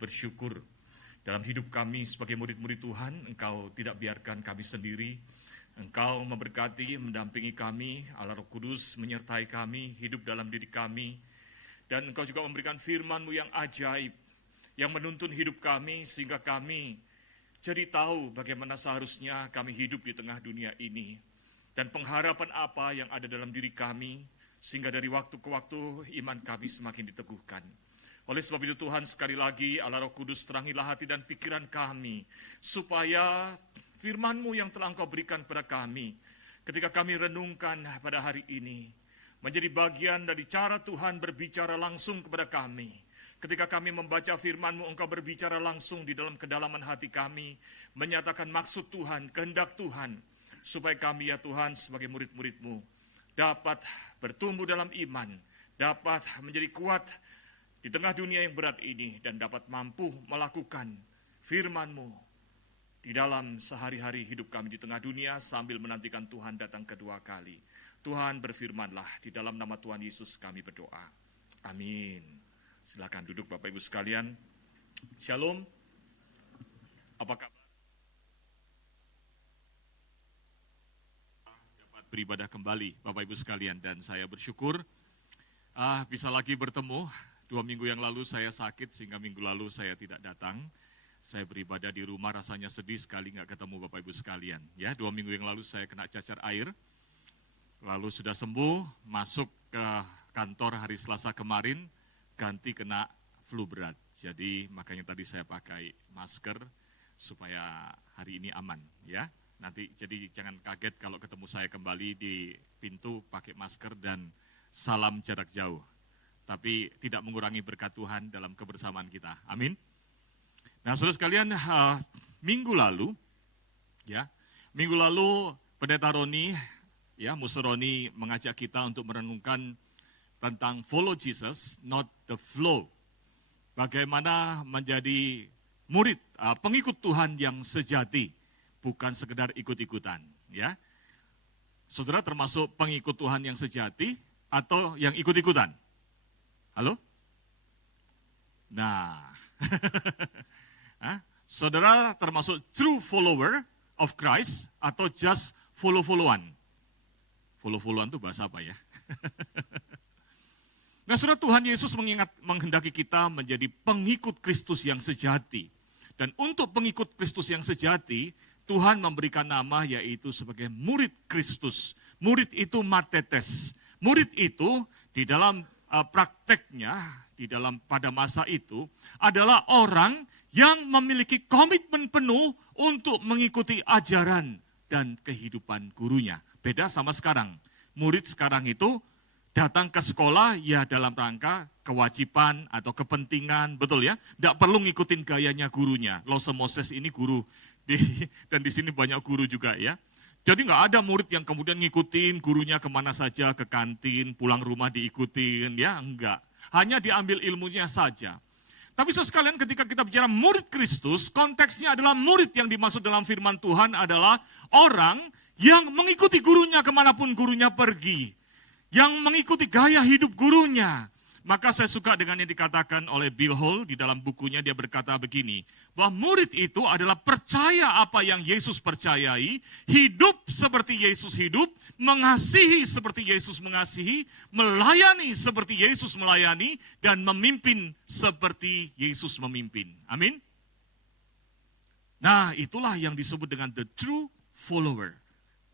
bersyukur. Dalam hidup kami sebagai murid-murid Tuhan, Engkau tidak biarkan kami sendiri. Engkau memberkati, mendampingi kami, Allah Roh Kudus menyertai kami, hidup dalam diri kami. Dan Engkau juga memberikan firman-Mu yang ajaib, yang menuntun hidup kami, sehingga kami jadi tahu bagaimana seharusnya kami hidup di tengah dunia ini. Dan pengharapan apa yang ada dalam diri kami, sehingga dari waktu ke waktu iman kami semakin diteguhkan. Oleh sebab itu Tuhan, sekali lagi Allah Roh Kudus terangilah hati dan pikiran kami, supaya firman-Mu yang telah Engkau berikan kepada kami, ketika kami renungkan pada hari ini, menjadi bagian dari cara Tuhan berbicara langsung kepada kami. Ketika kami membaca firman-Mu, Engkau berbicara langsung di dalam kedalaman hati kami, menyatakan maksud Tuhan, kehendak Tuhan, supaya kami ya Tuhan sebagai murid-murid-Mu, dapat bertumbuh dalam iman, dapat menjadi kuat di tengah dunia yang berat ini, dan dapat mampu melakukan firman-Mu di dalam sehari-hari hidup kami di tengah dunia, sambil menantikan Tuhan datang kedua kali. Tuhan berfirmanlah, di dalam nama Tuhan Yesus kami berdoa. Amin. Silakan duduk Bapak Ibu sekalian. Shalom. Apa kabar? Dapat beribadah kembali Bapak Ibu sekalian, dan saya bersyukur bisa lagi bertemu. 2 minggu yang lalu saya sakit, sehingga minggu lalu saya tidak datang. Saya beribadah di rumah, rasanya sedih sekali nggak ketemu Bapak Ibu sekalian. Ya, 2 minggu yang lalu saya kena cacar air, lalu sudah sembuh, masuk ke kantor hari Selasa kemarin, ganti kena flu berat. Jadi makanya tadi saya pakai masker supaya hari ini aman. Ya, nanti jadi jangan kaget kalau ketemu saya kembali di pintu pakai masker dan salam jarak jauh. Tapi tidak mengurangi berkat Tuhan dalam kebersamaan kita. Amin. Nah, saudara sekalian, minggu lalu Pendeta Roni, Musa Roni mengajak kita untuk merenungkan tentang follow Jesus, not the flow. Bagaimana menjadi murid, pengikut Tuhan yang sejati, bukan sekedar ikut-ikutan. Ya, saudara termasuk pengikut Tuhan yang sejati atau yang ikut-ikutan? Halo? Nah, saudara termasuk true follower of Christ atau just follow-followan? Follow-followan itu bahasa apa ya? Nah, saudara, Tuhan Yesus menghendaki kita menjadi pengikut Kristus yang sejati. Dan untuk pengikut Kristus yang sejati, Tuhan memberikan nama yaitu sebagai murid Kristus. Murid itu matetes. Murid itu di dalam prakteknya pada masa itu adalah orang yang memiliki komitmen penuh untuk mengikuti ajaran dan kehidupan gurunya. Beda sama sekarang. Murid sekarang itu datang ke sekolah ya dalam rangka kewajiban atau kepentingan, betul ya? Tidak perlu ngikutin gayanya gurunya. Lose Moses ini guru dan di sini banyak guru juga ya. Jadi nggak ada murid yang kemudian ngikutin gurunya kemana saja, ke kantin, pulang rumah diikutin, ya enggak. Hanya diambil ilmunya saja. Tapi saudara sekalian, ketika kita bicara murid Kristus, konteksnya adalah murid yang dimaksud dalam firman Tuhan adalah orang yang mengikuti gurunya kemanapun gurunya pergi. Yang mengikuti gaya hidup gurunya. Maka saya suka dengan yang dikatakan oleh Bill Hall di dalam bukunya, dia berkata begini, bahwa murid itu adalah percaya apa yang Yesus percayai, hidup seperti Yesus hidup, mengasihi seperti Yesus mengasihi, melayani seperti Yesus melayani, dan memimpin seperti Yesus memimpin. Amin. Nah, itulah yang disebut dengan the true follower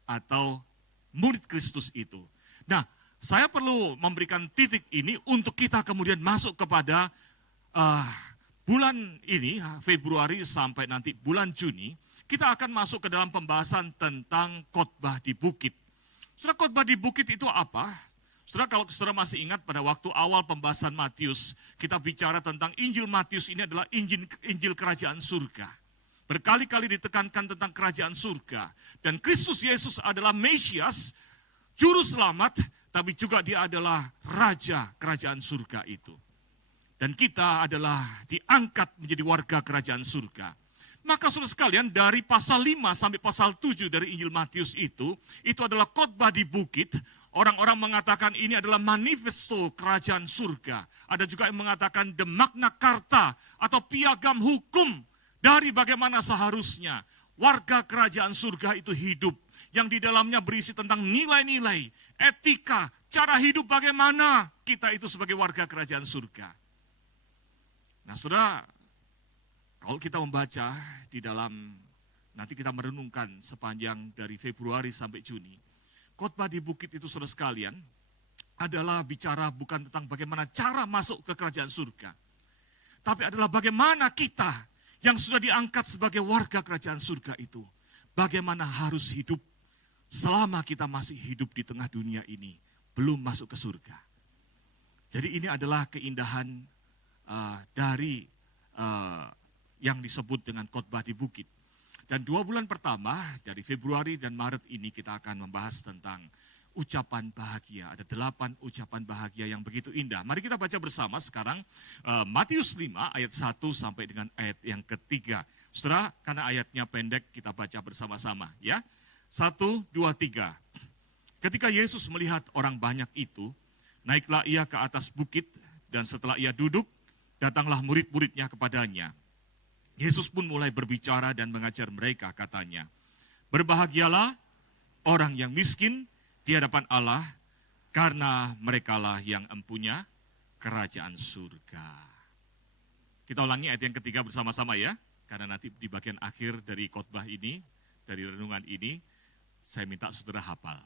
atau murid Kristus itu. Nah, saya perlu memberikan titik ini untuk kita kemudian masuk kepada bulan ini, Februari sampai nanti bulan Juni, kita akan masuk ke dalam pembahasan tentang khotbah di bukit. Saudara, khotbah di bukit itu apa? Saudara, kalau saudara masih ingat pada waktu awal pembahasan Matius, kita bicara tentang Injil Matius ini adalah Injil Kerajaan Surga. Berkali-kali ditekankan tentang kerajaan surga. Dan Kristus Yesus adalah Mesias, Juru Selamat, tapi juga dia adalah Raja Kerajaan Surga itu. Dan kita adalah diangkat menjadi warga Kerajaan Surga. Maka saudara sekalian, dari pasal 5 sampai pasal 7 dari Injil Matius itu adalah khotbah di bukit. Orang-orang mengatakan ini adalah manifesto kerajaan surga. Ada juga yang mengatakan the Magna Carta atau piagam hukum dari bagaimana seharusnya warga kerajaan surga itu hidup. Yang di dalamnya berisi tentang nilai-nilai, etika, cara hidup bagaimana kita itu sebagai warga kerajaan surga. Nah saudara, kalau kita membaca di dalam, nanti kita merenungkan sepanjang dari Februari sampai Juni. Khotbah di bukit itu saudara sekalian, adalah bicara bukan tentang bagaimana cara masuk ke kerajaan surga. Tapi adalah bagaimana kita yang sudah diangkat sebagai warga kerajaan surga itu. Bagaimana harus hidup selama kita masih hidup di tengah dunia ini. Belum masuk ke surga. Jadi ini adalah keindahan dari yang disebut dengan khotbah di bukit. Dan 2 bulan pertama dari Februari dan Maret ini kita akan membahas tentang ucapan bahagia. Ada 8 ucapan bahagia yang begitu indah. Mari kita baca bersama sekarang Matius 5 ayat 1 sampai dengan ayat yang ketiga. Saudara, karena ayatnya pendek kita baca bersama-sama ya. 1, 2, 3. Ketika Yesus melihat orang banyak itu, naiklah ia ke atas bukit dan setelah ia duduk, datanglah murid-muridnya kepadanya. Yesus pun mulai berbicara dan mengajar mereka, katanya, berbahagialah orang yang miskin di hadapan Allah, karena merekalah yang empunya kerajaan surga. Kita ulangi ayat yang ketiga bersama-sama ya, karena nanti di bagian akhir dari khotbah ini, dari renungan ini, saya minta saudara hafal.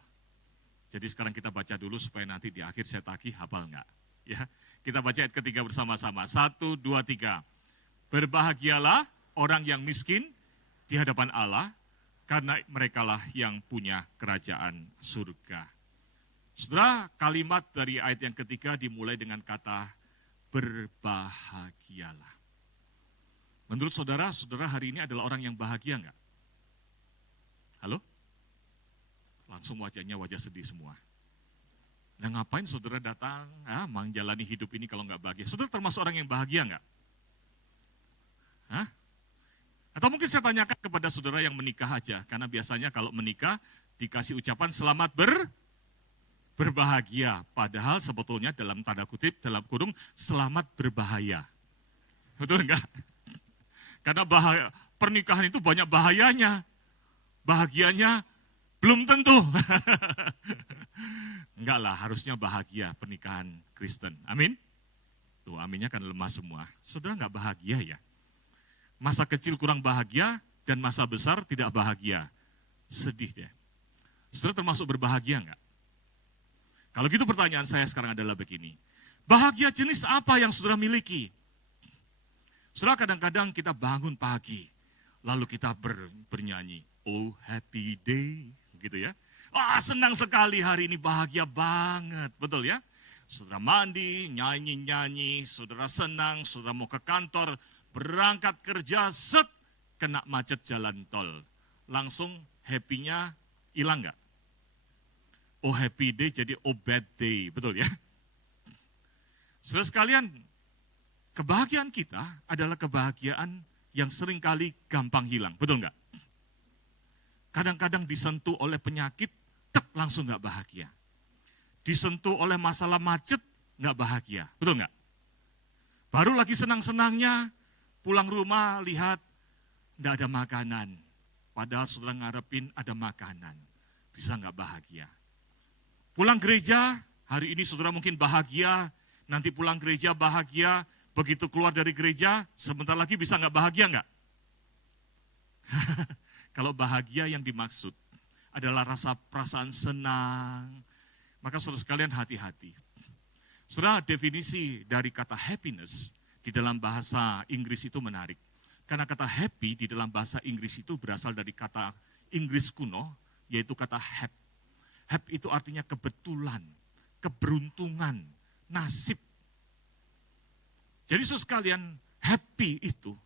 Jadi sekarang kita baca dulu supaya nanti di akhir saya tagih hafal enggak. Ya, kita baca ayat ketiga bersama-sama. 1, 2, 3. Berbahagialah orang yang miskin di hadapan Allah, karena merekalah yang punya kerajaan surga. Saudara, kalimat dari ayat yang ketiga dimulai dengan kata berbahagialah. Menurut saudara, saudara hari ini adalah orang yang bahagia enggak? Halo? Langsung wajahnya wajah sedih semua. Nah ngapain saudara datang, menjalani hidup ini kalau enggak bahagia? Saudara termasuk orang yang bahagia enggak? Hah? Atau mungkin saya tanyakan kepada saudara yang menikah aja, karena biasanya kalau menikah dikasih ucapan selamat berbahagia, padahal sebetulnya dalam tanda kutip, dalam kurung, selamat berbahaya. Betul enggak? Karena pernikahan itu banyak bahayanya, bahagianya belum tentu. Enggak lah, harusnya bahagia pernikahan Kristen. Amin? Tuh, aminnya kan lemah semua. Saudara enggak bahagia ya? Masa kecil kurang bahagia dan masa besar tidak bahagia. Sedih deh. Saudara termasuk berbahagia enggak? Kalau gitu pertanyaan saya sekarang adalah begini. Bahagia jenis apa yang saudara miliki? Saudara, kadang-kadang kita bangun pagi, lalu kita bernyanyi, oh happy day, gitu ya. Senang sekali hari ini, bahagia banget, betul ya? Saudara mandi, nyanyi-nyanyi, saudara senang, saudara mau ke kantor, berangkat kerja, kena macet jalan tol. Langsung happy-nya hilang nggak? Oh happy day jadi oh bad day, betul ya? Saudara sekalian, kebahagiaan kita adalah kebahagiaan yang seringkali gampang hilang, betul nggak? Kadang-kadang disentuh oleh penyakit, langsung nggak bahagia. Disentuh oleh masalah macet, nggak bahagia, betul nggak? Baru lagi senang-senangnya, pulang rumah lihat tidak ada makanan. Padahal saudara ngarepin ada makanan. Bisa nggak bahagia. Pulang gereja, hari ini saudara mungkin bahagia. Nanti pulang gereja bahagia. Begitu keluar dari gereja, sebentar lagi bisa nggak bahagia nggak? Kalau bahagia yang dimaksud adalah rasa perasaan senang. Maka saudara sekalian hati-hati. Saudara, definisi dari kata happiness di dalam bahasa Inggris itu menarik. Karena kata happy di dalam bahasa Inggris itu berasal dari kata Inggris kuno, yaitu kata hap. Hap itu artinya kebetulan, keberuntungan, nasib. Jadi sekalian happy itu,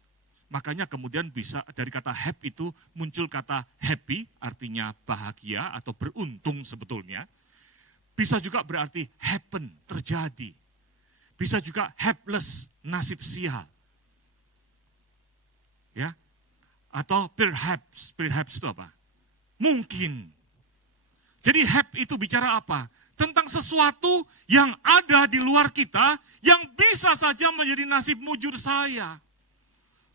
makanya kemudian bisa dari kata hap itu muncul kata happy, artinya bahagia atau beruntung sebetulnya. Bisa juga berarti happen, terjadi. Bisa juga hapless, nasib sial. Ya. Atau perhaps itu apa? Mungkin. Jadi itu bicara apa? tentang sesuatu yang ada di luar kita yang bisa saja menjadi nasib mujur saya.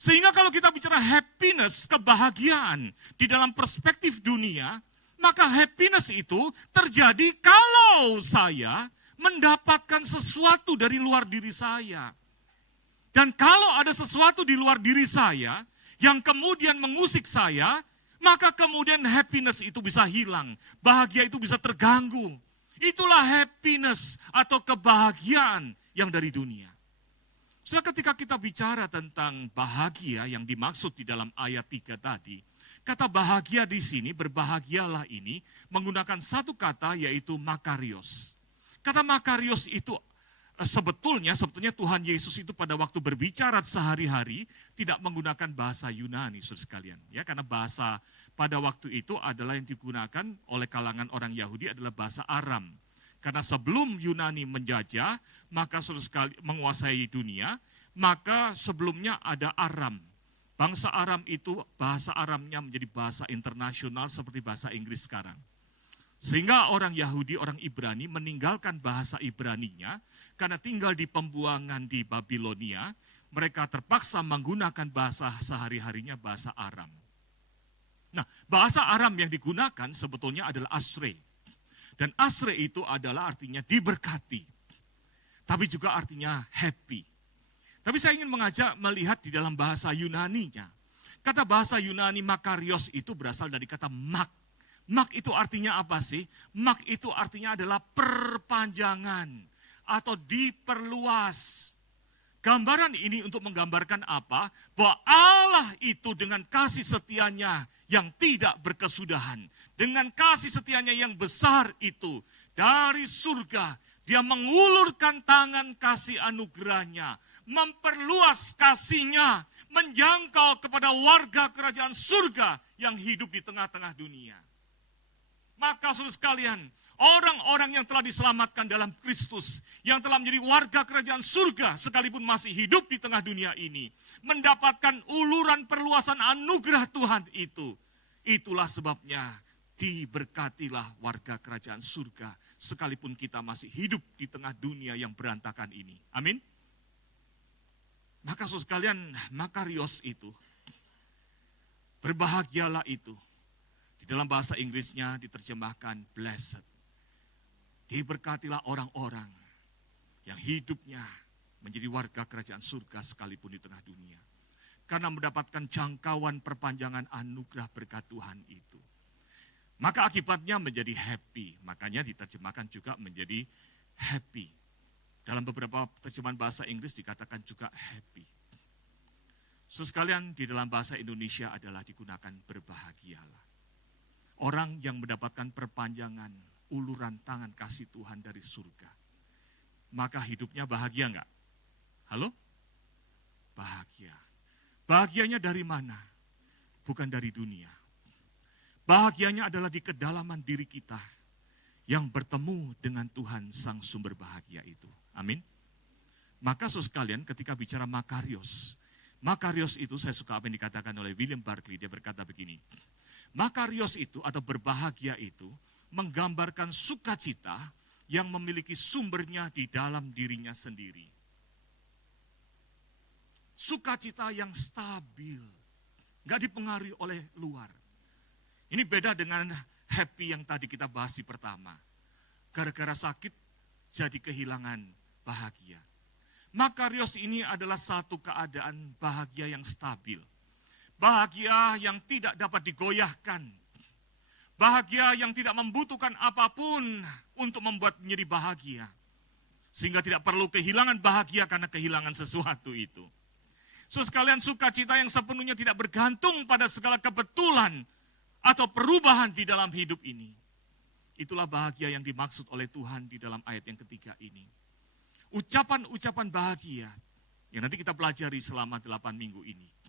Sehingga kalau kita bicara happiness, kebahagiaan di dalam perspektif dunia, maka happiness itu terjadi kalau saya mendapatkan sesuatu dari luar diri saya. Dan kalau ada sesuatu di luar diri saya yang kemudian mengusik saya, maka kemudian happiness itu bisa hilang, bahagia itu bisa terganggu. Itulah happiness atau kebahagiaan yang dari dunia. So, ketika kita bicara tentang bahagia yang dimaksud di dalam ayat 3 tadi, kata bahagia di sini, berbahagialah ini, menggunakan satu kata yaitu makarios. Kata makarios itu sebetulnya Tuhan Yesus itu pada waktu berbicara sehari-hari tidak menggunakan bahasa Yunani, saudara sekalian. Ya, karena bahasa pada waktu itu adalah yang digunakan oleh kalangan orang Yahudi adalah bahasa Aram. Karena sebelum Yunani menjajah, maka saudara sekalian menguasai dunia, maka sebelumnya ada Aram. Bangsa Aram itu bahasa Aramnya menjadi bahasa internasional seperti bahasa Inggris sekarang. Sehingga orang Yahudi, orang Ibrani meninggalkan bahasa Ibraninya karena tinggal di pembuangan di Babilonia, mereka terpaksa menggunakan bahasa sehari-harinya bahasa Aram. Nah, bahasa Aram yang digunakan sebetulnya adalah Asre. Dan Asre itu adalah artinya diberkati. Tapi juga artinya happy. Tapi saya ingin mengajak melihat di dalam bahasa Yunaninya. Kata bahasa Yunani makarios itu berasal dari kata mak. Mak itu artinya apa sih? Mak itu artinya adalah perpanjangan atau diperluas. Gambaran ini untuk menggambarkan apa? Bahwa Allah itu dengan kasih setianya yang tidak berkesudahan. Dengan kasih setianya yang besar itu. Dari surga, dia mengulurkan tangan kasih anugerahnya. Memperluas kasihnya. Menjangkau kepada warga kerajaan surga yang hidup di tengah-tengah dunia. Maka saudara sekalian, orang-orang yang telah diselamatkan dalam Kristus, yang telah menjadi warga kerajaan surga sekalipun masih hidup di tengah dunia ini, mendapatkan uluran perluasan anugerah Tuhan itu. Itulah sebabnya diberkatilah warga kerajaan surga sekalipun kita masih hidup di tengah dunia yang berantakan ini. Amin. Maka saudara sekalian, makarios itu, berbahagialah itu. Dalam bahasa Inggrisnya diterjemahkan blessed. Diberkatilah orang-orang yang hidupnya menjadi warga kerajaan surga sekalipun di tengah dunia. Karena mendapatkan jangkauan perpanjangan anugerah berkat Tuhan itu. Maka akibatnya menjadi happy. Makanya diterjemahkan juga menjadi happy. Dalam beberapa terjemahan bahasa Inggris dikatakan juga happy. Sekalian di dalam bahasa Indonesia adalah digunakan berbahagialah. Orang yang mendapatkan perpanjangan uluran tangan kasih Tuhan dari surga. Maka hidupnya bahagia enggak? Halo? Bahagia. Bahagianya dari mana? Bukan dari dunia. Bahagianya adalah di kedalaman diri kita yang bertemu dengan Tuhan sang sumber bahagia itu. Amin. Maka saudara sekalian ketika bicara makarios. Makarios itu saya suka apa yang dikatakan oleh William Barclay. Dia berkata begini. Makarios itu atau berbahagia itu menggambarkan sukacita yang memiliki sumbernya di dalam dirinya sendiri. Sukacita yang stabil, gak dipengaruhi oleh luar. Ini beda dengan happy yang tadi kita bahas di pertama. Gara-gara sakit jadi kehilangan bahagia. Makarios ini adalah satu keadaan bahagia yang stabil. Bahagia yang tidak dapat digoyahkan. Bahagia yang tidak membutuhkan apapun untuk membuat menjadi bahagia. Sehingga tidak perlu kehilangan bahagia karena kehilangan sesuatu itu. So sekalian sukacita yang sepenuhnya tidak bergantung pada segala kebetulan atau perubahan di dalam hidup ini. Itulah bahagia yang dimaksud oleh Tuhan di dalam ayat yang ketiga ini. Ucapan-ucapan bahagia yang nanti kita pelajari selama 8 minggu ini.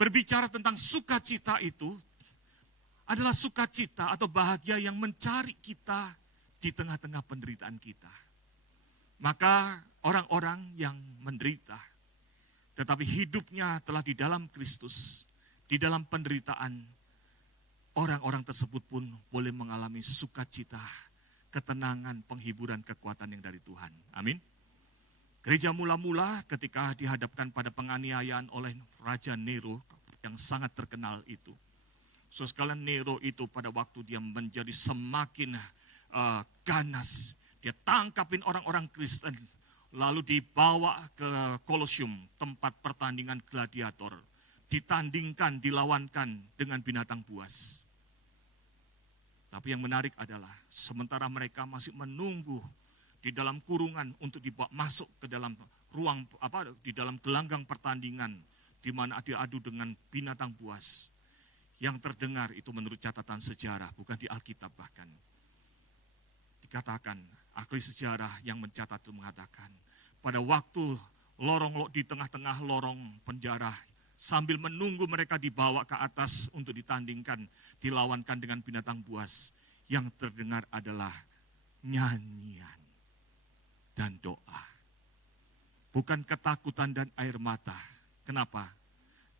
Berbicara tentang sukacita itu adalah sukacita atau bahagia yang mencari kita di tengah-tengah penderitaan kita. Maka orang-orang yang menderita, tetapi hidupnya telah di dalam Kristus, di dalam penderitaan, orang-orang tersebut pun boleh mengalami sukacita ketenangan, penghiburan, kekuatan yang dari Tuhan. Amin. Gereja mula-mula ketika dihadapkan pada penganiayaan oleh Raja Nero yang sangat terkenal itu. So sekalian Nero itu pada waktu dia menjadi semakin ganas, dia tangkapin orang-orang Kristen, lalu dibawa ke Kolosium, tempat pertandingan gladiator, ditandingkan, dilawankan dengan binatang buas. Tapi yang menarik adalah sementara mereka masih menunggu di dalam kurungan untuk dibawa masuk ke dalam ruang di dalam gelanggang pertandingan di mana diadu dengan binatang buas. Yang terdengar itu menurut catatan sejarah, bukan di Alkitab bahkan. Dikatakan, ahli sejarah yang mencatat itu mengatakan, pada waktu di tengah-tengah lorong penjara, sambil menunggu mereka dibawa ke atas untuk ditandingkan, dilawankan dengan binatang buas, yang terdengar adalah nyanyian dan doa. Bukan ketakutan dan air mata. Kenapa?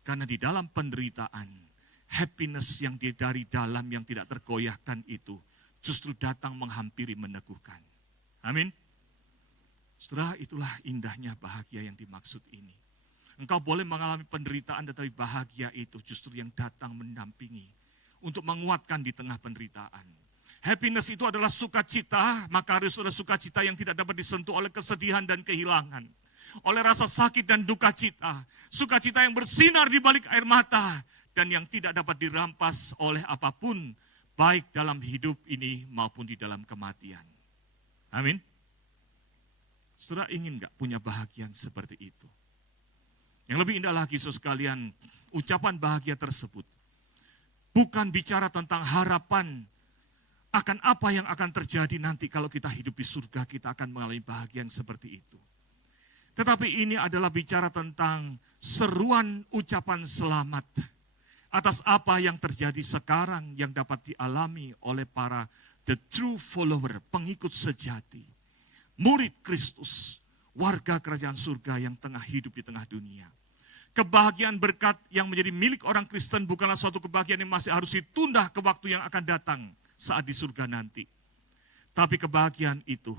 Karena di dalam penderitaan, happiness yang dari dalam yang tidak tergoyahkan itu justru datang menghampiri, meneguhkan. Amin. Setelah itulah indahnya bahagia yang dimaksud ini. Engkau boleh mengalami penderitaan, tetapi bahagia itu justru yang datang mendampingi untuk menguatkan di tengah penderitaan. Happiness itu adalah sukacita, maka harus ada sukacita yang tidak dapat disentuh oleh kesedihan dan kehilangan. Oleh rasa sakit dan duka cita. Sukacita yang bersinar di balik air mata. Dan yang tidak dapat dirampas oleh apapun, baik dalam hidup ini maupun di dalam kematian. Amin. Saudara ingin gak punya bahagia seperti itu? Yang lebih indah lagi, saudara sekalian, ucapan bahagia tersebut bukan bicara tentang harapan akan apa yang akan terjadi nanti kalau kita hidup di surga, kita akan mengalami bahagia yang seperti itu. Tetapi ini adalah bicara tentang seruan ucapan selamat atas apa yang terjadi sekarang yang dapat dialami oleh para the true follower, pengikut sejati, murid Kristus, warga kerajaan surga yang tengah hidup di tengah dunia. Kebahagiaan berkat yang menjadi milik orang Kristen bukanlah suatu kebahagiaan yang masih harus ditunda ke waktu yang akan datang saat di surga nanti. Tapi kebahagiaan itu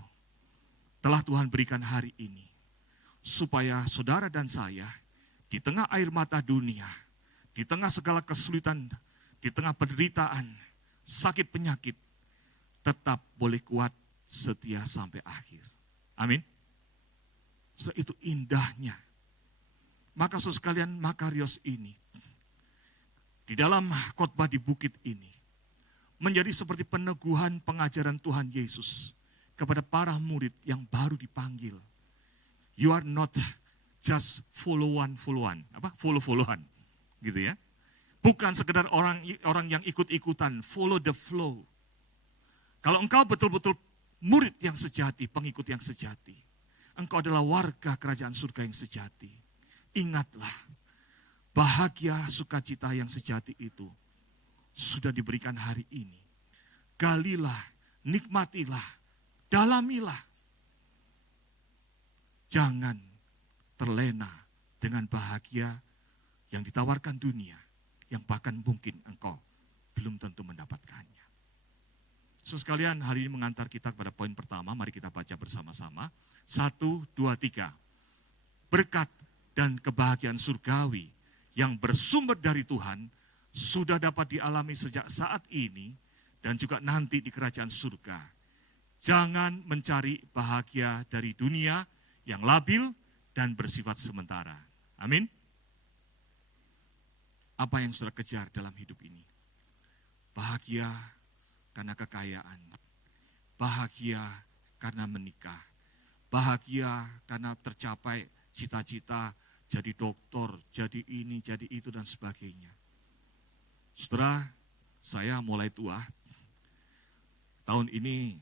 telah Tuhan berikan hari ini, supaya saudara dan saya di tengah air mata dunia, di tengah segala kesulitan, di tengah penderitaan, sakit penyakit, tetap boleh kuat, setia sampai akhir. Amin. Itu indahnya. Maka saudara sekalian, Makarios ini, di dalam khotbah di bukit ini, menjadi seperti peneguhan pengajaran Tuhan Yesus kepada para murid yang baru dipanggil. You are not just follow-one, follow-followan. Gitu ya. Bukan sekedar orang yang ikut-ikutan, follow the flow. Kalau engkau betul-betul murid yang sejati, pengikut yang sejati, engkau adalah warga kerajaan surga yang sejati. Ingatlah, bahagia sukacita yang sejati itu sudah diberikan hari ini. Galilah, nikmatilah, dalamilah. Jangan terlena dengan bahagia yang ditawarkan dunia, yang bahkan mungkin engkau belum tentu mendapatkannya. So sekalian, hari ini mengantar kita kepada poin pertama, mari kita baca bersama-sama. 1, 2, 3. Berkat dan kebahagiaan surgawi yang bersumber dari Tuhan sudah dapat dialami sejak saat ini dan juga nanti di kerajaan surga. Jangan mencari bahagia dari dunia yang labil dan bersifat sementara. Amin. Apa yang saudara kejar dalam hidup ini? Bahagia karena kekayaan, bahagia karena menikah, bahagia karena tercapai cita-cita jadi dokter, jadi ini, jadi itu dan sebagainya. Saudara, saya mulai tua. Tahun ini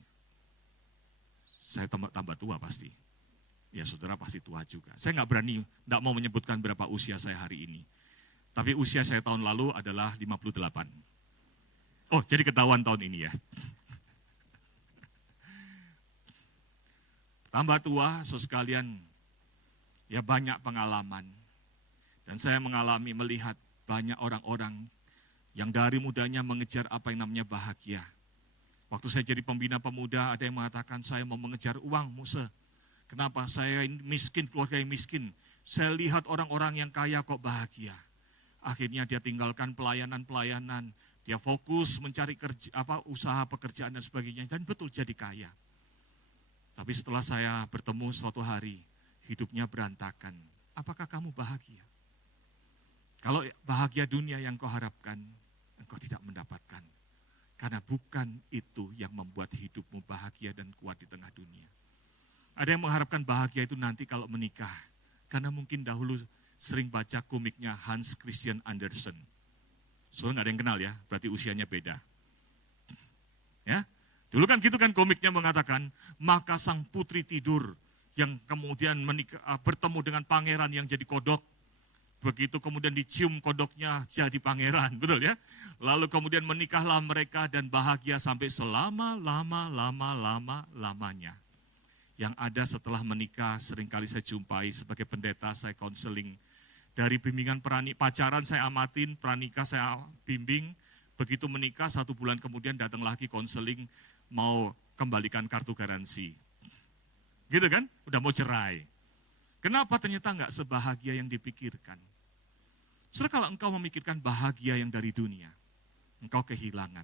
saya tambah tua pasti. Ya saudara pasti tua juga. Saya nggak mau menyebutkan berapa usia saya hari ini. Tapi usia saya tahun lalu adalah 58. Oh, jadi ketahuan tahun ini ya. Tambah tua, saudara sekalian, ya banyak pengalaman. Dan saya melihat banyak orang-orang yang dari mudanya mengejar apa yang namanya bahagia. Waktu saya jadi pembina pemuda, ada yang mengatakan saya mau mengejar uang, Musa. Kenapa? Saya miskin, keluarga yang miskin. Saya lihat orang-orang yang kaya kok bahagia. Akhirnya dia tinggalkan pelayanan-pelayanan. Dia fokus mencari usaha pekerjaan dan sebagainya. Dan betul jadi kaya. Tapi setelah saya bertemu suatu hari, hidupnya berantakan. Apakah kamu bahagia? Kalau bahagia dunia yang kau harapkan, engkau tidak mendapatkan. Karena bukan itu yang membuat hidupmu bahagia dan kuat di tengah dunia. Ada yang mengharapkan bahagia itu nanti kalau menikah. Karena mungkin dahulu sering baca komiknya Hans Christian Andersen. Soalnya nggak ada yang kenal ya, berarti usianya beda. Ya, dulu kan gitu kan komiknya mengatakan, maka sang putri tidur yang kemudian bertemu dengan pangeran yang jadi kodok. Begitu kemudian dicium kodoknya jadi pangeran, betul ya? Lalu kemudian menikahlah mereka dan bahagia sampai selama-lamanya. Yang ada setelah menikah seringkali saya jumpai sebagai pendeta, saya konseling. Dari bimbingan pacaran saya amatin, pranikah saya bimbing. Begitu menikah 1 bulan kemudian datang lagi konseling mau kembalikan kartu garansi. Gitu kan? Udah mau cerai. Kenapa ternyata enggak sebahagia yang dipikirkan? Saudara, kalau engkau memikirkan bahagia yang dari dunia, engkau kehilangan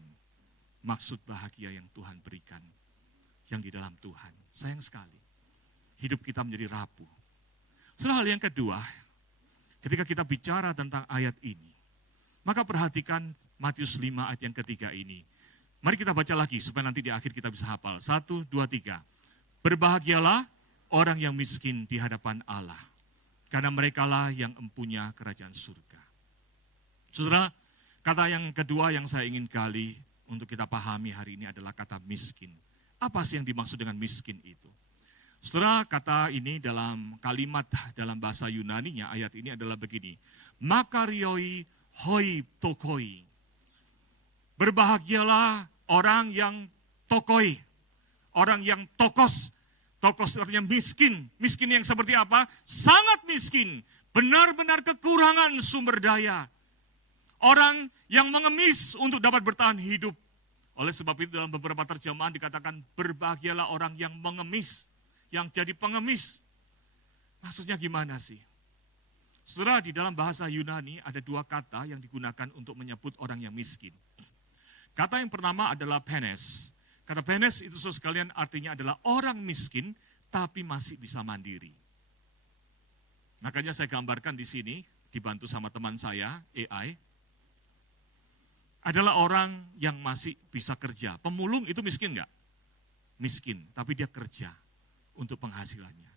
maksud bahagia yang Tuhan berikan, yang di dalam Tuhan. Sayang sekali, hidup kita menjadi rapuh. Saudara, hal yang kedua, ketika kita bicara tentang ayat ini, maka perhatikan Matius 5 ayat yang ketiga ini. Mari kita baca lagi supaya nanti di akhir kita bisa hafal. 1, 2, 3. Berbahagialah orang yang miskin di hadapan Allah, karena merekalah yang empunya kerajaan surga. Saudara, kata yang kedua yang saya ingin gali untuk kita pahami hari ini adalah kata miskin. Apa sih yang dimaksud dengan miskin itu? Saudara, kata ini dalam kalimat dalam bahasa Yunaninya, ayat ini adalah begini. Makarioi hoi tokoi. Berbahagialah orang yang tokoi, orang yang tokos. Tokos artinya miskin. Miskin yang seperti apa? Sangat miskin. Benar-benar kekurangan sumber daya. Orang yang mengemis untuk dapat bertahan hidup. Oleh sebab itu dalam beberapa terjemahan dikatakan berbahagialah orang yang mengemis. Yang jadi pengemis. Maksudnya gimana sih? Saudara, di dalam bahasa Yunani ada 2 kata yang digunakan untuk menyebut orang yang miskin. Kata yang pertama adalah penes. Kata penes itu sekalian artinya adalah orang miskin tapi masih bisa mandiri. Makanya saya gambarkan di sini, dibantu sama teman saya, AI, adalah orang yang masih bisa kerja. Pemulung itu miskin nggak? Miskin, tapi dia kerja untuk penghasilannya.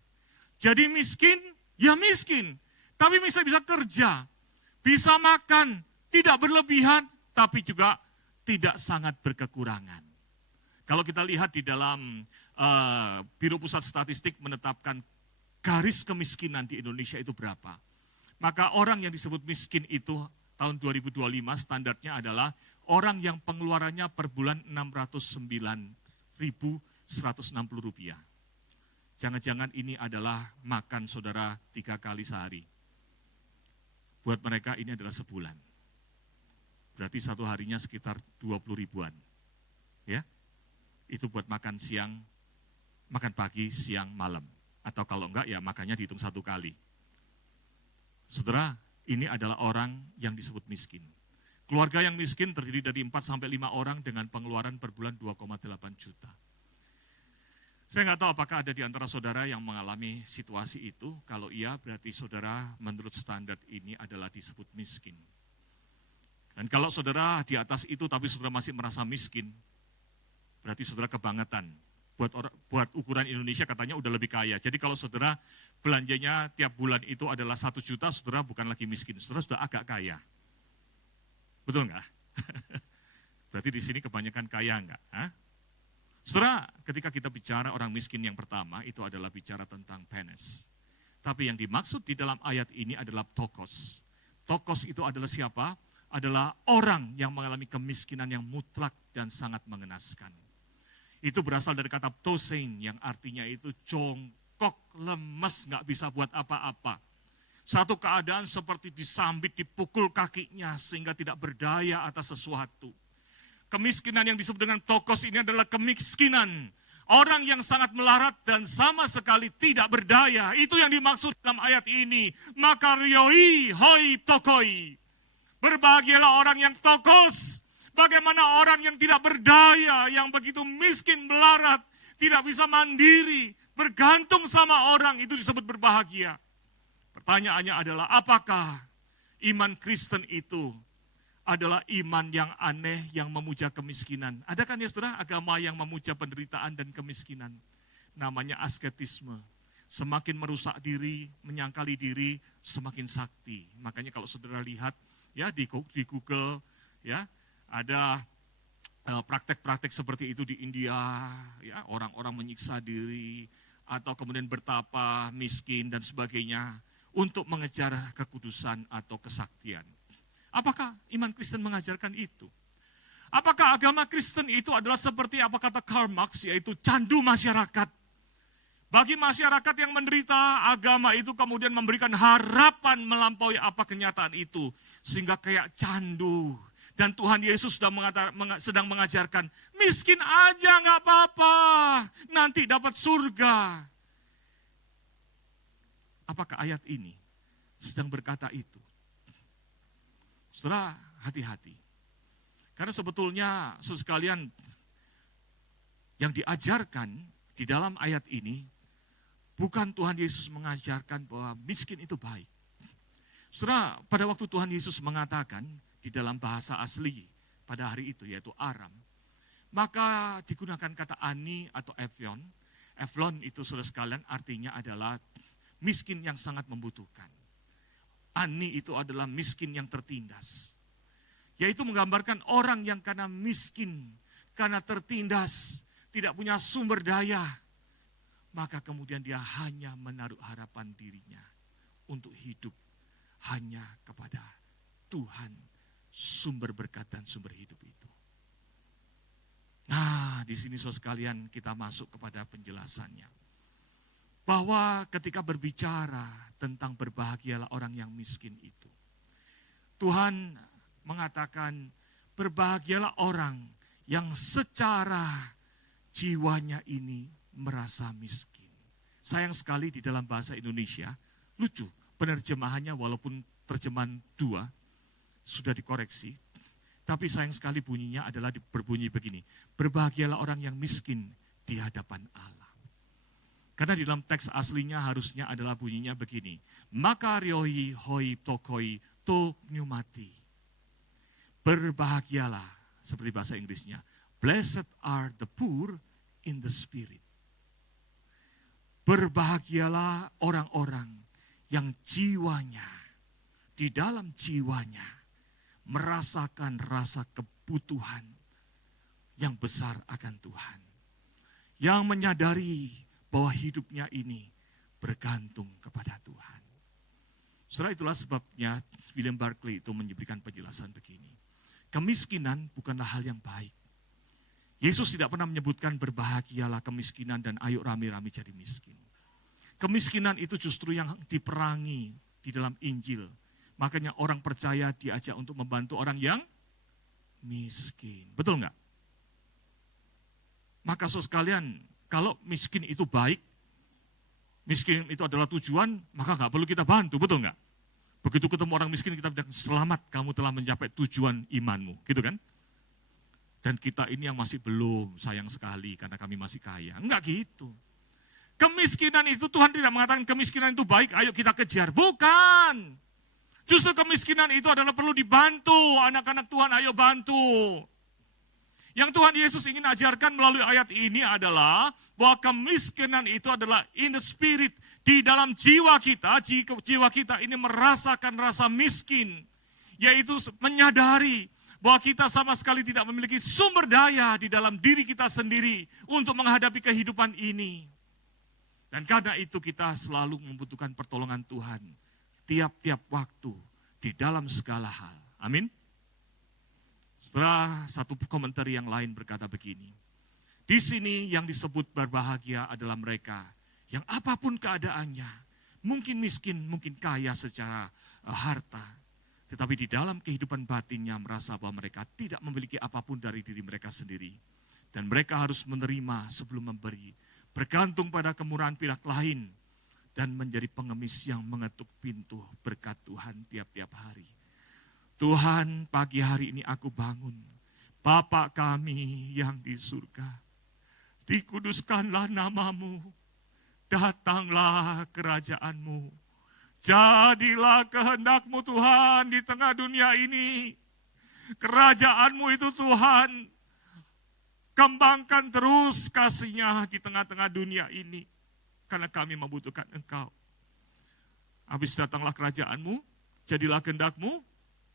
Jadi miskin, ya miskin, tapi bisa kerja, bisa makan, tidak berlebihan, tapi juga tidak sangat berkekurangan. Kalau kita lihat di dalam Biro Pusat Statistik menetapkan garis kemiskinan di Indonesia itu berapa. Maka orang yang disebut miskin itu tahun 2025 standarnya adalah orang yang pengeluarannya per bulan Rp609.160. Jangan-jangan ini adalah makan saudara 3 kali sehari. Buat mereka ini adalah sebulan. Berarti satu harinya sekitar 20 ribuan. Ya. Itu buat makan siang, makan pagi, siang, malam. Atau kalau enggak ya makannya dihitung 1 kali. Saudara, ini adalah orang yang disebut miskin. Keluarga yang miskin terdiri dari 4-5 orang dengan pengeluaran per bulan 2,8 juta. Saya nggak tahu apakah ada di antara saudara yang mengalami situasi itu. Kalau iya, berarti saudara menurut standar ini adalah disebut miskin. Dan kalau saudara di atas itu tapi saudara masih merasa miskin, berarti saudara kebangetan. Buat ukuran Indonesia katanya udah lebih kaya. Jadi kalau saudara belanjanya tiap bulan itu adalah 1 juta, saudara bukan lagi miskin. Saudara sudah agak kaya. Betul nggak? Berarti di sini kebanyakan kaya nggak? Hah? Saudara, ketika kita bicara orang miskin yang pertama, itu adalah bicara tentang penes. Tapi yang dimaksud di dalam ayat ini adalah tokos. Tokos itu adalah siapa? Adalah orang yang mengalami kemiskinan yang mutlak dan sangat mengenaskan. Itu berasal dari kata ptosein yang artinya itu jongkok, lemes, nggak bisa buat apa-apa. Satu keadaan seperti disambit, dipukul kakinya sehingga tidak berdaya atas sesuatu. Kemiskinan yang disebut dengan tokos ini adalah kemiskinan orang yang sangat melarat dan sama sekali tidak berdaya. Itu yang dimaksud dalam ayat ini. Maka rioi hoi tokoi. Berbahagialah orang yang tokos. Bagaimana orang yang tidak berdaya, yang begitu miskin, melarat, tidak bisa mandiri, bergantung sama orang, itu disebut berbahagia. Pertanyaannya adalah, apakah iman Kristen itu adalah iman yang aneh, yang memuja kemiskinan? Adakah ya saudara agama yang memuja penderitaan dan kemiskinan? Namanya asketisme. Semakin merusak diri, menyangkali diri, semakin sakti. Makanya kalau saudara lihat ya di Google ya ada praktek-praktek seperti itu di India, ya orang-orang menyiksa diri atau kemudian bertapa, miskin dan sebagainya untuk mengejar kekudusan atau kesaktian. Apakah iman Kristen mengajarkan itu? Apakah agama Kristen itu adalah seperti apa kata Karl Marx, yaitu candu masyarakat? Bagi masyarakat yang menderita, agama itu kemudian memberikan harapan melampaui apa kenyataan itu. Sehingga kayak candu. Dan Tuhan Yesus sedang mengajarkan, miskin aja nggak apa-apa, nanti dapat surga. Apakah ayat ini sedang berkata itu? Saudara, hati-hati. Karena sebetulnya sekalian yang diajarkan di dalam ayat ini, bukan Tuhan Yesus mengajarkan bahwa miskin itu baik. Saudara, pada waktu Tuhan Yesus mengatakan di dalam bahasa asli pada hari itu, yaitu Aram, maka digunakan kata ani atau eflon. Eflon itu saudara sekalian artinya adalah miskin yang sangat membutuhkan. Ani itu adalah miskin yang tertindas. Yaitu menggambarkan orang yang karena miskin, karena tertindas, tidak punya sumber daya, maka kemudian dia hanya menaruh harapan dirinya untuk hidup hanya kepada Tuhan, sumber berkat dan sumber hidup itu. Nah, di sini saudara sekalian kita masuk kepada penjelasannya. Bahwa ketika berbicara tentang berbahagialah orang yang miskin itu, Tuhan mengatakan berbahagialah orang yang secara jiwanya ini merasa miskin. Sayang sekali di dalam bahasa Indonesia, lucu penerjemahannya walaupun terjemahan 2 sudah dikoreksi, tapi sayang sekali bunyinya adalah berbunyi begini, berbahagialah orang yang miskin di hadapan Allah. Karena di dalam teks aslinya harusnya adalah bunyinya begini. Maka rioi hoi tokoi to pneumati. Berbahagialah, seperti bahasa Inggrisnya. Blessed are the poor in the spirit. Berbahagialah orang-orang yang jiwanya, di dalam jiwanya, merasakan rasa kebutuhan yang besar akan Tuhan. Yang menyadari bahwa hidupnya ini bergantung kepada Tuhan. Setelah itulah sebabnya William Barclay itu memberikan penjelasan begini. Kemiskinan bukanlah hal yang baik. Yesus tidak pernah menyebutkan berbahagialah kemiskinan dan ayo rame-rame jadi miskin. Kemiskinan itu justru yang diperangi di dalam Injil. Makanya orang percaya diajak untuk membantu orang yang miskin. Betul enggak? Maka saudara sekalian, kalau miskin itu baik, miskin itu adalah tujuan, maka nggak perlu kita bantu, betul nggak? Begitu ketemu orang miskin, kita bilang, selamat kamu telah mencapai tujuan imanmu, gitu kan? Dan kita ini yang masih belum, sayang sekali karena kami masih kaya. Enggak gitu. Kemiskinan itu Tuhan tidak mengatakan kemiskinan itu baik, ayo kita kejar. Bukan. Justru kemiskinan itu adalah perlu dibantu, anak-anak Tuhan ayo bantu. Yang Tuhan Yesus ingin ajarkan melalui ayat ini adalah bahwa kemiskinan itu adalah in the spirit, di dalam jiwa kita. Jiwa kita ini merasakan rasa miskin, yaitu menyadari bahwa kita sama sekali tidak memiliki sumber daya di dalam diri kita sendiri untuk menghadapi kehidupan ini. Dan karena itu kita selalu membutuhkan pertolongan Tuhan tiap-tiap waktu di dalam segala hal. Amin. Setelah satu komentar yang lain berkata begini, di sini yang disebut berbahagia adalah mereka yang apapun keadaannya, mungkin miskin, mungkin kaya secara harta, Tetapi di dalam kehidupan batinnya merasa bahwa mereka tidak memiliki apapun dari diri mereka sendiri. Dan mereka harus menerima sebelum memberi. Bergantung pada kemurahan pihak lain. Dan menjadi pengemis yang mengetuk pintu berkat Tuhan tiap-tiap hari. Tuhan, pagi hari ini aku bangun. Bapa kami yang di surga. Dikuduskanlah namamu. Datanglah kerajaanmu. Jadilah kehendak-Mu Tuhan di tengah dunia ini. Kerajaan-Mu itu Tuhan, kembangkan terus kasih-Nya di tengah-tengah dunia ini. Karena kami membutuhkan Engkau. Habis datanglah kerajaan-Mu, jadilah kehendak-Mu,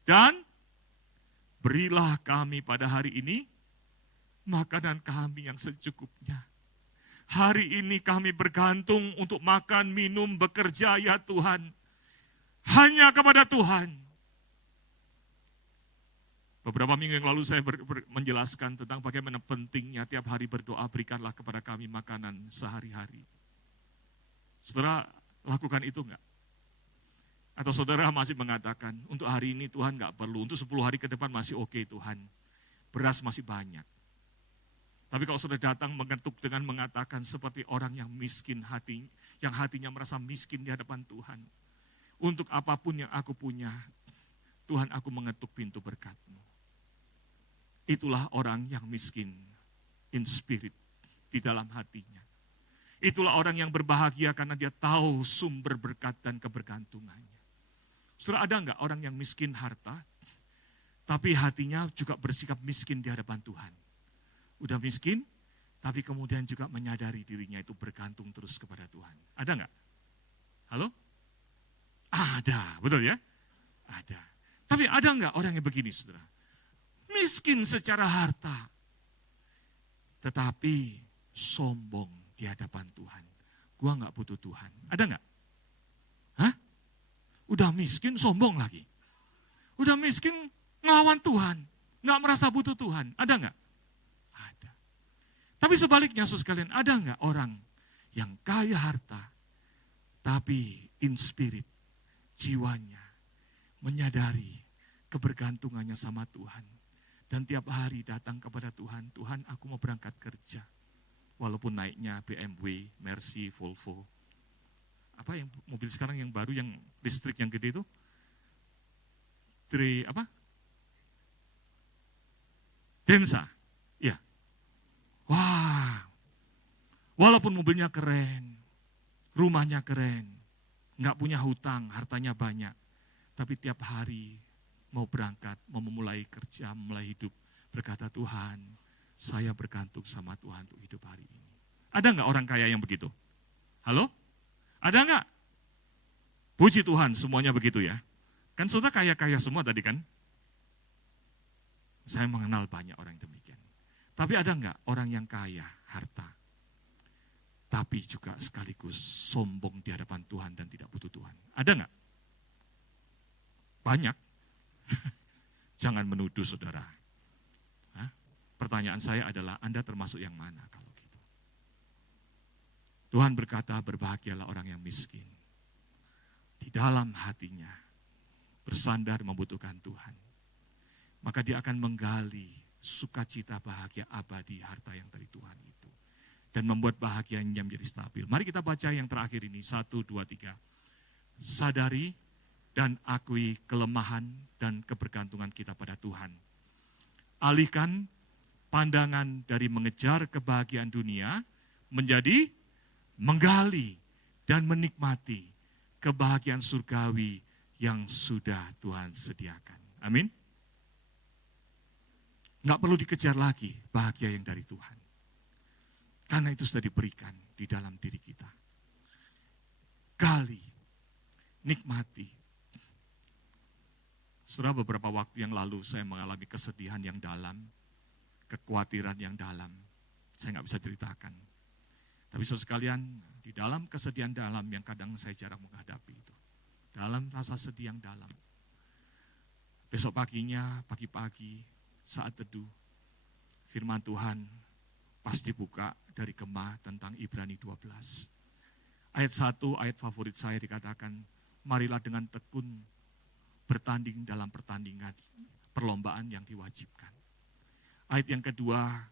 dan berilah kami pada hari ini makanan kami yang secukupnya. Hari ini kami bergantung untuk makan, minum, bekerja ya Tuhan. Hanya kepada Tuhan. Beberapa minggu yang lalu saya menjelaskan tentang bagaimana pentingnya tiap hari berdoa, berikanlah kepada kami makanan sehari-hari. Saudara lakukan itu enggak? Atau saudara masih mengatakan, untuk hari ini Tuhan enggak perlu, untuk 10 hari ke depan masih oke Tuhan. Beras masih banyak. Tapi kalau saudara datang mengetuk dengan mengatakan seperti orang yang miskin hati, yang hatinya merasa miskin di hadapan Tuhan. Untuk apapun yang aku punya, Tuhan aku mengetuk pintu berkat-Mu. Itulah orang yang miskin in spirit di dalam hatinya. Itulah orang yang berbahagia karena dia tahu sumber berkat dan kebergantungannya. Saudara, ada enggak orang yang miskin harta, tapi hatinya juga bersikap miskin di hadapan Tuhan? Udah miskin, tapi kemudian juga menyadari dirinya itu bergantung terus kepada Tuhan. Ada enggak? Halo? Ada, betul ya? Ada. Tapi ada enggak orang yang begini, saudara? Miskin secara harta, tetapi sombong di hadapan Tuhan. Gua enggak butuh Tuhan. Ada enggak? Hah? Udah miskin, sombong lagi. Udah miskin, ngelawan Tuhan. Enggak merasa butuh Tuhan. Ada enggak? Ada. Tapi sebaliknya, saudara sekalian, ada enggak orang yang kaya harta, tapi in spirit, jiwanya menyadari kebergantungannya sama Tuhan. Dan tiap hari datang kepada Tuhan, Tuhan aku mau berangkat kerja. Walaupun naiknya BMW, Mercy, Volvo. Apa yang mobil sekarang yang baru, yang listrik yang gede itu? Densa. Ya. Wah. Walaupun mobilnya keren, rumahnya keren, nggak punya hutang, hartanya banyak. Tapi tiap hari mau berangkat, mau memulai kerja, memulai hidup. Berkata Tuhan, saya bergantung sama Tuhan untuk hidup hari ini. Ada nggak orang kaya yang begitu? Halo? Ada nggak? Puji Tuhan semuanya begitu ya. Kan saudara kaya-kaya semua tadi kan? Saya mengenal banyak orang yang demikian. Tapi ada nggak orang yang kaya harta, tapi juga sekaligus sombong di hadapan Tuhan dan tidak butuh Tuhan? Ada nggak? Banyak. Jangan menuduh saudara. Hah? Pertanyaan saya adalah, Anda termasuk yang mana kalau gitu? Tuhan berkata, berbahagialah orang yang miskin. Di dalam hatinya, bersandar membutuhkan Tuhan. Maka dia akan menggali sukacita bahagia abadi harta yang dari Tuhan itu. Dan membuat bahagianya menjadi stabil. Mari kita baca yang terakhir ini, 1, 2, 3. Sadari dan akui kelemahan dan kebergantungan kita pada Tuhan. Alihkan pandangan dari mengejar kebahagiaan dunia menjadi menggali dan menikmati kebahagiaan surgawi yang sudah Tuhan sediakan. Amin. Nggak perlu dikejar lagi bahagia yang dari Tuhan. Karena itu sudah diberikan di dalam diri kita. Gali, nikmati. Saudara, beberapa waktu yang lalu saya mengalami kesedihan yang dalam, kekhawatiran yang dalam. Saya nggak bisa ceritakan. Tapi saudara sekalian, di dalam kesedihan dalam yang kadang saya jarang menghadapi itu. Dalam rasa sedih yang dalam. Besok paginya, pagi-pagi, saat teduh, firman Tuhan pas dibuka dari Gema tentang Ibrani 12. Ayat 1, ayat favorit saya dikatakan, marilah dengan tekun bertanding dalam pertandingan perlombaan yang diwajibkan. Ayat yang kedua,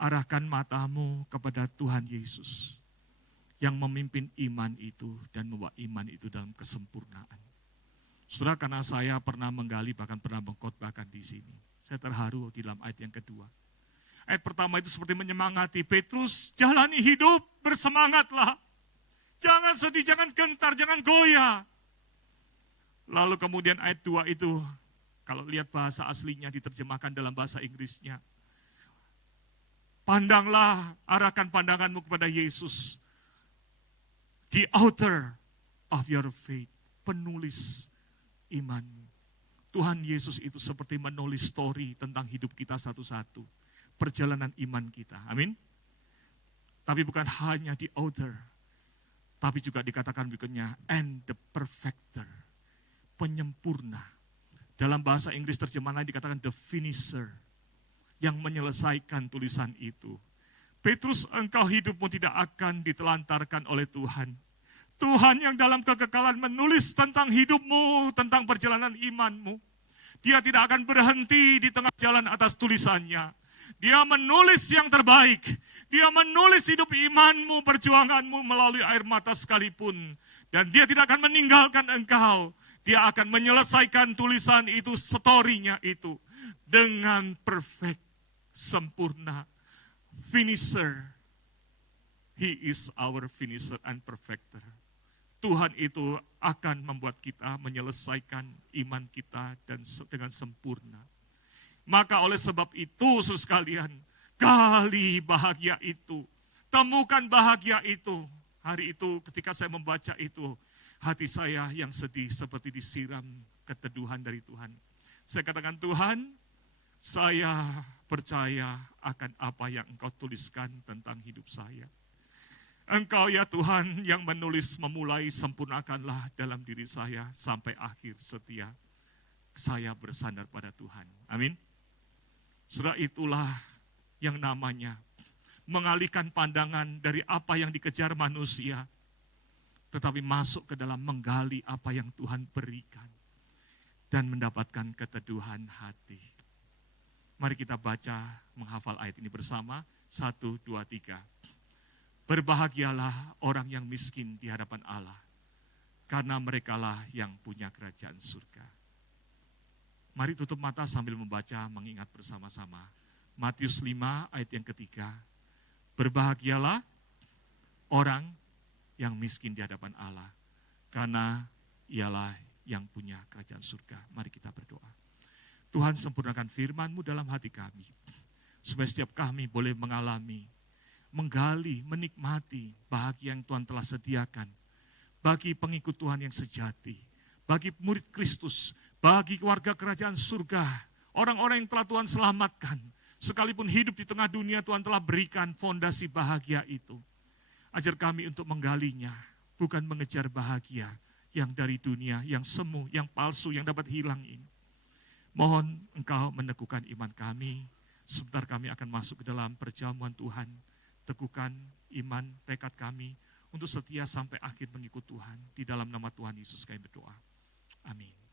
arahkan matamu kepada Tuhan Yesus yang memimpin iman itu dan membawa iman itu dalam kesempurnaan. Saudara, karena saya pernah menggali, bahkan pernah mengkhotbahkan di sini, saya terharu di dalam ayat yang kedua. Ayat pertama itu seperti menyemangati, Petrus, jalani hidup, bersemangatlah. Jangan sedih, jangan gentar, jangan goyah. Lalu kemudian ayat 2 itu, kalau lihat bahasa aslinya diterjemahkan dalam bahasa Inggrisnya, pandanglah, arahkan pandanganmu kepada Yesus, the author of your faith, penulis imanmu. Tuhan Yesus itu seperti menulis story tentang hidup kita satu-satu, perjalanan iman kita, amin. Tapi bukan hanya the author, tapi juga dikatakan berikutnya, and the perfecter, penyempurna. Dalam bahasa Inggris terjemahan lain dikatakan the finisher, yang menyelesaikan tulisan itu. Petrus, engkau hidupmu tidak akan ditelantarkan oleh Tuhan. Tuhan yang dalam kekekalan menulis tentang hidupmu, tentang perjalanan imanmu. Dia tidak akan berhenti di tengah jalan atas tulisannya. Dia menulis yang terbaik. Dia menulis hidup imanmu, perjuanganmu melalui air mata sekalipun. Dan dia tidak akan meninggalkan engkau. Dia akan menyelesaikan tulisan itu, story-nya itu. Dengan perfect, sempurna, finisher. He is our finisher and perfecter. Tuhan itu akan membuat kita menyelesaikan iman kita dan dengan sempurna. Maka oleh sebab itu, saudara sekalian, gali bahagia itu. Temukan bahagia itu. Hari itu ketika saya membaca itu, hati saya yang sedih seperti disiram keteduhan dari Tuhan. Saya katakan, Tuhan, saya percaya akan apa yang Engkau tuliskan tentang hidup saya. Engkau ya Tuhan yang menulis, memulai, sempurnakanlah dalam diri saya sampai akhir setia. Saya bersandar pada Tuhan. Amin. Saudara, itulah yang namanya mengalihkan pandangan dari apa yang dikejar manusia, tetapi masuk ke dalam menggali apa yang Tuhan berikan dan mendapatkan keteduhan hati. Mari kita baca, menghafal ayat ini bersama. 1, 2, 3. Berbahagialah orang yang miskin di hadapan Allah, karena merekalah yang punya kerajaan surga. Mari tutup mata sambil membaca, mengingat bersama-sama. Matius 5 ayat yang ketiga. Berbahagialah orang yang miskin di hadapan Allah, karena ialah yang punya kerajaan surga. Mari kita berdoa. Tuhan, sempurnakan firman-Mu dalam hati kami, supaya setiap kami boleh mengalami, menggali, menikmati bahagia yang Tuhan telah sediakan bagi pengikut Tuhan yang sejati, bagi murid Kristus, bagi warga kerajaan surga, orang-orang yang telah Tuhan selamatkan. Sekalipun hidup di tengah dunia, Tuhan telah berikan fondasi bahagia itu. Ajar kami untuk menggalinya, bukan mengejar bahagia yang dari dunia, yang semu, yang palsu, yang dapat hilang ini. Mohon Engkau meneguhkan iman kami, sebentar kami akan masuk ke dalam perjamuan Tuhan. Teguhkan iman, tekad kami untuk setia sampai akhir mengikut Tuhan. Di dalam nama Tuhan Yesus kami berdoa. Amin.